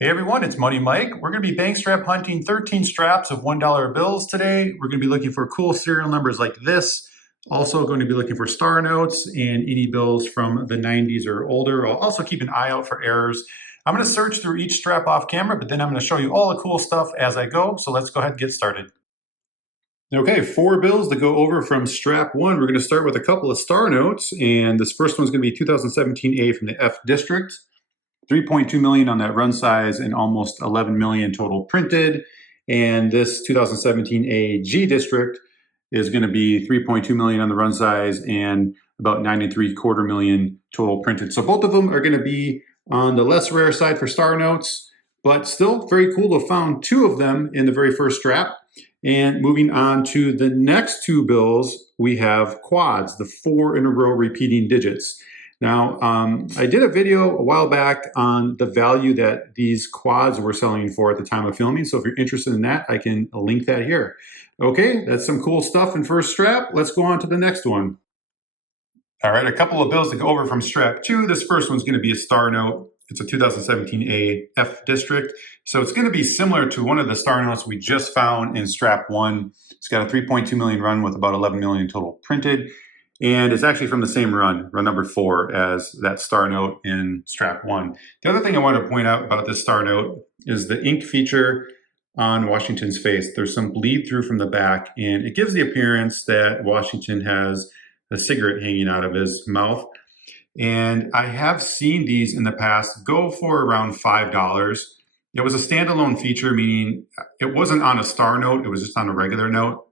Hey everyone, it's Money Mike. We're going to be bank strap hunting 13 straps of $1 bills today. We're going to be looking for cool serial numbers like this. Also going to be looking for star notes and any bills from the 90s or older. I'll also keep an eye out for errors. I'm going to search through each strap off camera, but then I'm going to show you all the cool stuff as I go. So let's go ahead and get started. Okay, 4 bills to go over from strap 1. We're going to start with a couple of star notes, and this first one's going to be 2017 A from the F district. 3.2 million on that run size and almost 11 million total printed. And this 2017 AG district is going to be 3.2 million on the run size and about 9.75 million total printed. So both of them are going to be on the less rare side for star notes, but still very cool to have found 2 of them in the very first strap. And moving on to the next 2 bills, we have quads, the 4 in a row repeating digits. Now, I did a video a while back on the value that these quads were selling for at the time of filming. So if you're interested in that, I can link that here. Okay, that's some cool stuff in first strap. Let's go on to the next one. All right, a couple of bills to go over from strap 2. This first one's going to be a star note. It's a 2017 A F district. So it's going to be similar to one of the star notes we just found in strap 1. It's got a 3.2 million run with about 11 million total printed. And it's actually from the same run number 4, as that star note in strap 1. The other thing I want to point out about this star note is the ink feature on Washington's face. There's some bleed through from the back, and it gives the appearance that Washington has a cigarette hanging out of his mouth. And I have seen these in the past go for around $5. It was a standalone feature, meaning it wasn't on a star note, it was just on a regular note.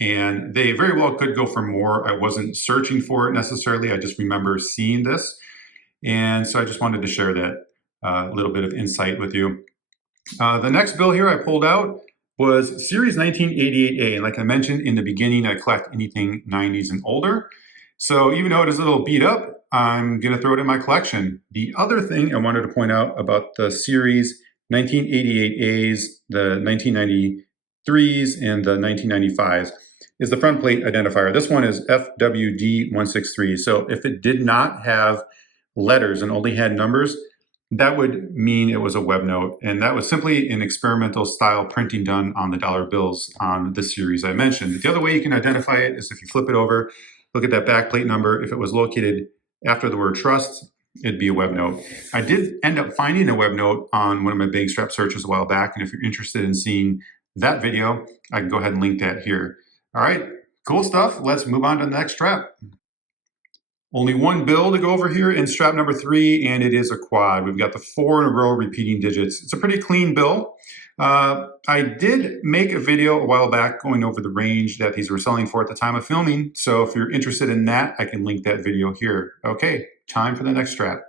And they very well could go for more. I wasn't searching for it necessarily. I just remember seeing this. And so I just wanted to share that little bit of insight with you. The next bill here I pulled out was Series 1988A. And like I mentioned in the beginning, I collect anything 90s and older. So even though it is a little beat up, I'm going to throw it in my collection. The other thing I wanted to point out about the Series 1988As, the 1993s, and the 1995s is the front plate identifier. This one is FWD163. So if it did not have letters and only had numbers, that would mean it was a web note. And that was simply an experimental style printing done on the dollar bills on the series I mentioned. The other way you can identify it is if you flip it over, look at that backplate number. If it was located after the word trust, it'd be a web note. I did end up finding a web note on one of my bank strap searches a while back. And if you're interested in seeing that video, I can go ahead and link that here. All right, cool stuff. Let's move on to the next strap. Only 1 bill to go over here in strap number 3, and it is a quad. We've got the 4 in a row repeating digits. It's a pretty clean bill. I did make a video a while back going over the range that these were selling for at the time of filming. So if you're interested in that, I can link that video here. Okay, time for the next strap.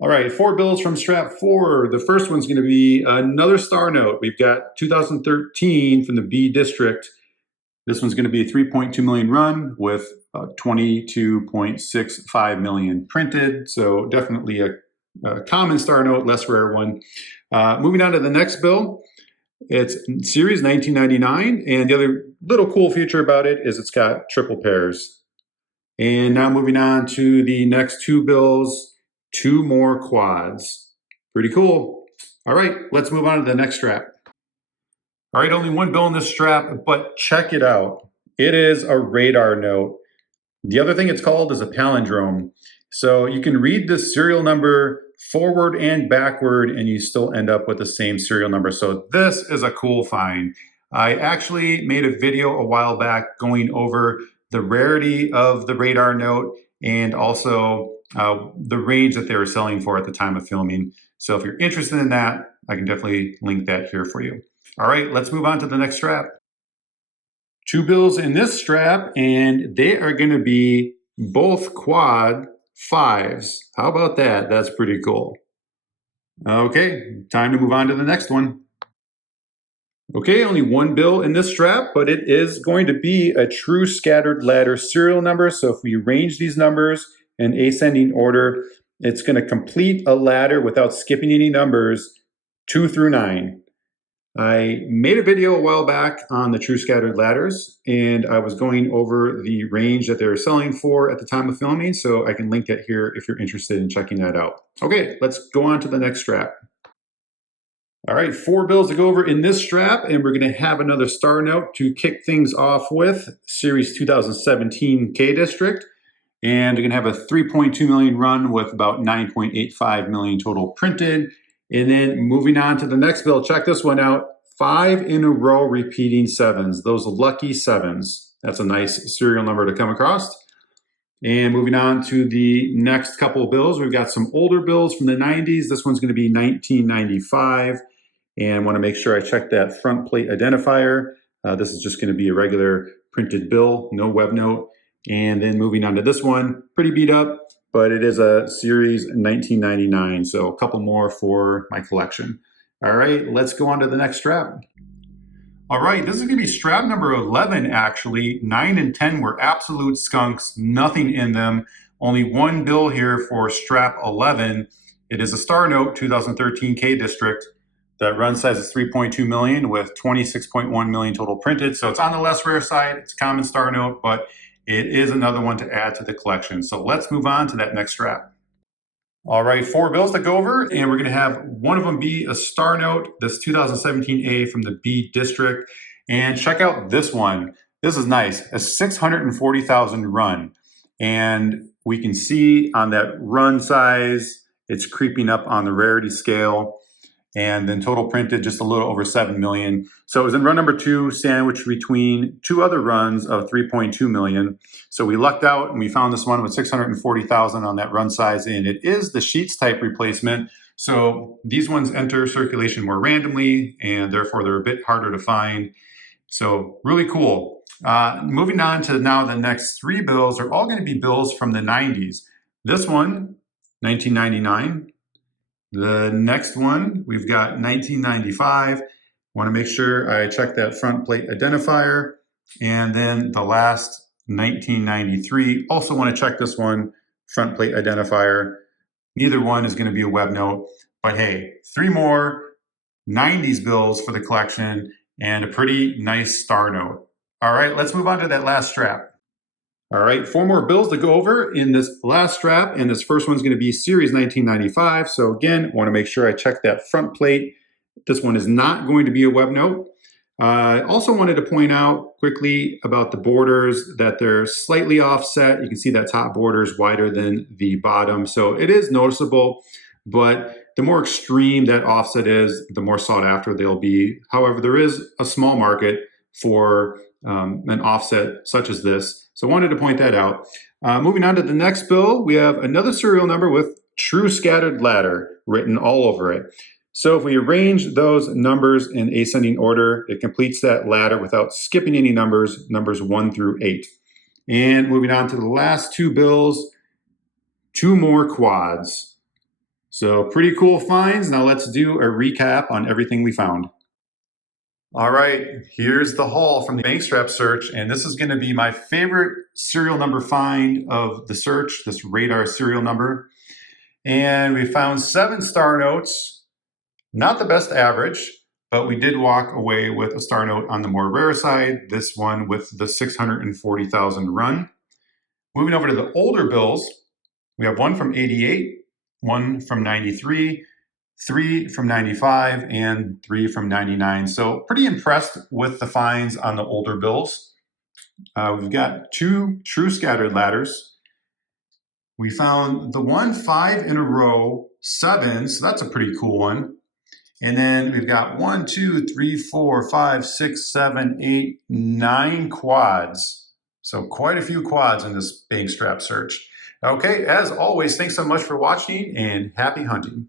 All right, 4 bills from strap 4. The first one's going to be another star note. We've got 2013 from the B district. This one's going to be a 3.2 million run with 22.65 million printed. So definitely a common star note, less rare one. Moving on to the next bill, it's Series 1999. And the other little cool feature about it is it's got triple pairs. And now moving on to the next 2 bills, 2 more quads. Pretty cool. All right, let's move on to the next strap. All right, only 1 bill in this strap, but check it out. It is a radar note. The other thing it's called is a palindrome. So you can read the serial number forward and backward, and you still end up with the same serial number. So this is a cool find. I actually made a video a while back going over the rarity of the radar note and also the range that they were selling for at the time of filming. So if you're interested in that, I can definitely link that here for you. All right, let's move on to the next strap. 2 bills in this strap, and they are going to be both quad 5s. How about that? That's pretty cool. Okay, time to move on to the next one. Okay, only 1 bill in this strap, but it is going to be a true scattered ladder serial number. So if we arrange these numbers in ascending order, it's going to complete a ladder without skipping any numbers, 2 through 9. I made a video a while back on the true scattered ladders, and I was going over the range that they were selling for at the time of filming, so I can link that here if you're interested in checking that out. Okay, let's go on to the next strap. All right, 4 bills to go over in this strap, and we're going to have another star note to kick things off with, Series 2017 K District. And you're going to have a 3.2 million run with about 9.85 million total printed. And then moving on to the next bill, check this one out. 5 in a row repeating sevens, those lucky sevens. That's a nice serial number to come across. And moving on to the next couple of bills, we've got some older bills from the 90s. This one's going to be 1995. And want to make sure I check that front plate identifier. This is just going to be a regular printed bill, no web note. And then moving on to this one, pretty beat up, but it is a series 1999. So a couple more for my collection. All right, let's go on to the next strap. All right, this is going to be strap number 11, actually. 9 and 10 were absolute skunks, nothing in them. Only one bill here for strap 11. It is a star note, 2013 K District. That run size is 3.2 million with 26.1 million total printed. So it's on the less rare side. It's a common star note, but it is another one to add to the collection. So let's move on to that next strap. All right, 4 bills to go over, and we're going to have one of them be a star note, this 2017A from the B District. And check out this one. This is nice, a 640,000 run. And we can see on that run size, it's creeping up on the rarity scale. And then total printed just a little over 7 million. So it was in run number 2, sandwiched between 2 other runs of 3.2 million. So we lucked out and we found this one with 640,000 on that run size, and it is the sheets type replacement. So these ones enter circulation more randomly, and therefore they're a bit harder to find. So really cool. Moving on to now the next 3 bills are all going to be bills from the 90s. This one, 1999. The next one, we've got 1995. Want to make sure I check that front plate identifier. And then the last, 1993. Also want to check this one, front plate identifier. Neither one is going to be a web note. But hey, 3 more 90s bills for the collection and a pretty nice star note. All right, let's move on to that last strap. All right, 4 more bills to go over in this last strap, and this first one's going to be Series 1995. So again, want to make sure I check that front plate. This one is not going to be a web note. I also wanted to point out quickly about the borders that they're slightly offset. You can see that top border is wider than the bottom, so it is noticeable, but the more extreme that offset is, the more sought after they'll be. However, there is a small market for an offset such as this. So I wanted to point that out. Moving on to the next bill, we have another serial number with true scattered ladder written all over it. So if we arrange those numbers in ascending order, it completes that ladder without skipping any numbers 1 through 8. And moving on to the last 2 bills, 2 more quads. So pretty cool finds. Now let's do a recap on everything we found. All right, here's the haul from the bank strap search, and this is going to be my favorite serial number find of the search, this radar serial number. And we found 7 star notes, not the best average, but we did walk away with a star note on the more rare side, this one with the 640,000 run. Moving over to the older bills, we have 1 from 88, 1 from 93, 3 from 95, and 3 from 99. So pretty impressed with the finds on the older bills. We've got 2 true scattered ladders. We found the 1 5 in a row 7, so that's a pretty cool one. And then we've got 1, 2, 3, 4, 5, 6, 7, 8, 9 quads. So quite a few quads in this bank strap search. Okay, as always, thanks so much for watching and happy hunting.